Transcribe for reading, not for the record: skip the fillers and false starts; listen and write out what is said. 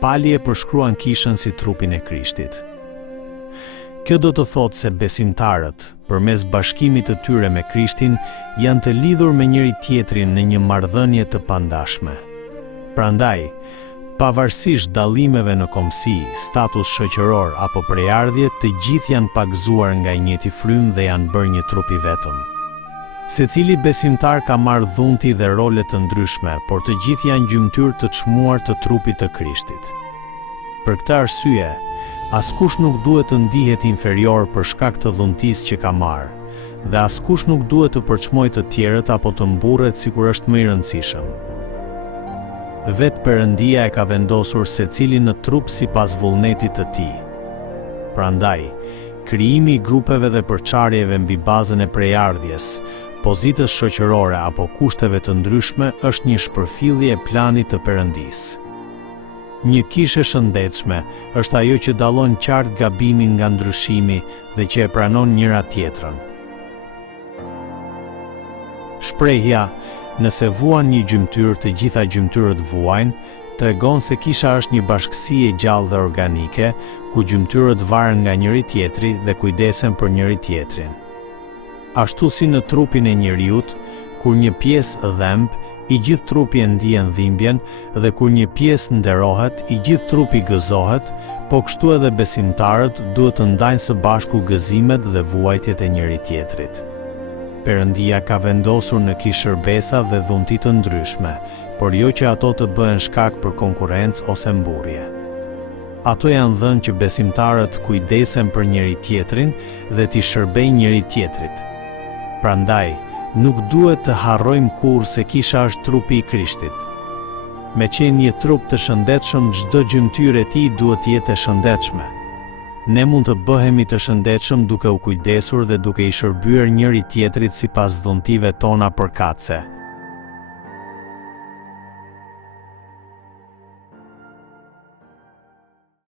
pali e përshkruan kishën si trupin e Krishtit. Kjo do të thotë se besimtarët, përmes bashkimit të tyre me Krishtin, janë të lidhur me njëri tjetrin në një marrëdhënie të pandashme. Prandaj, pavarësisht dallimeve në komsi, status shoqëror apo prejardhje, të gjithë janë pagzuar nga i njëjti frym dhe janë bërë një trup i vetëm. Secili besimtar ka marrë dhunti dhe role të ndryshme, por të gjithë janë gjymtyr të çmuar të trupit të Krishtit. Për këtë arsye, askush nuk duhet të ndihet inferior për shkak të dhuntisë që ka marrë, dhe askush nuk duhet të përçmojë të tjerët apo të mburret sikur është më i rëndësishëm. Vetë Perëndia e ka vendosur secilin në trup sipas vullnetit të tij. Prandaj, krijimi i grupeve dhe përçarjeve mbi bazën e prejardhjes, pozitës shoqërore apo kushteve të ndryshme është një shpërfillje e planit të Perëndisë. Një kishë e shëndetshme është ajo që dallon qartë gabimin nga ndryshimi dhe që e pranon njëra tjetrën. Shprehja "nëse vuan një gjymtyr, të gjitha gjymtyrët vuajnë", tregon se kisha është një bashkësi e gjallë dhe organike, ku gjymtyrët varen nga njëri tjetri dhe kujdesen për njëri tjetrin. Ashtu si në trupin e njeriut, kur një pjesë dhemb, i gjithë trupi e ndihen dhimbjen, dhe kur një pjesë nderohet, i gjithë trupi gëzohet, po kështu edhe besimtarët duhet të ndajnë së bashku gëzimet dhe vuajtjet e njëri tjetrit. Perëndia ka vendosur në kishë shërbesa dhe dhunti të ndryshme, por jo që ato të bëhen shkak për konkurrencë ose mburrje. Ato janë dhënë që besimtarët kujdesen për njëri tjetrin dhe t'i shërbejnë njëri tjetrit. Prandaj, nuk duhet të harrojmë kurrë se kisha është trupi i Krishtit. Me qenë një trup të shëndetshëm, çdo gjymtyrë e tij duhet të jetë e shëndetshme. Ne mund të bëhemi të shëndetshëm duke u kujdesur dhe duke i shërbyer njëri tjetrit sipas dhuntive tona përkatëse.